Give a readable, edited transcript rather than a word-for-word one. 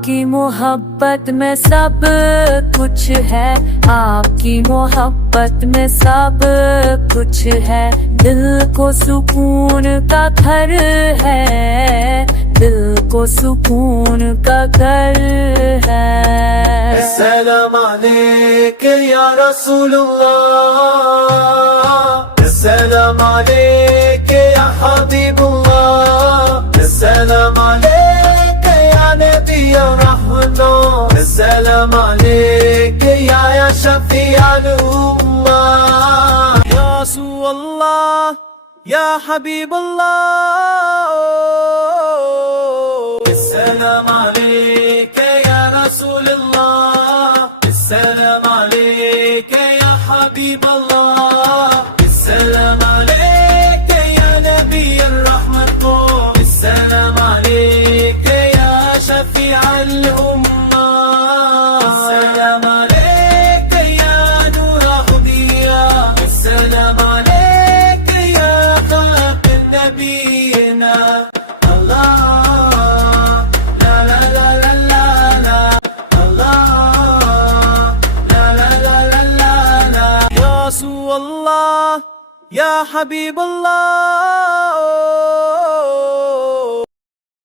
आपकी मोहब्बत में सब कुछ है, आपकी मोहब्बत में सब कुछ है। दिल को सुकून का घर है, दिल को सुकून का घर है। السلام عليك يا رسول الله، السلام عليك يا حبيب الله، السلام عليك يا نبي الرحمة، السلام عليك يا شفيع الأمة، يا رسول الله يا حبيب الله. السلام عليك يا رسول الله، السلام عليك يا حبيب الله، السلام عليك يا نبي الرحمة، السلام عليك يا شفيع الأمة، السلام عليك يا نور هدية، السلام عليك يا خلق نبينا. الله يا حبيب الله.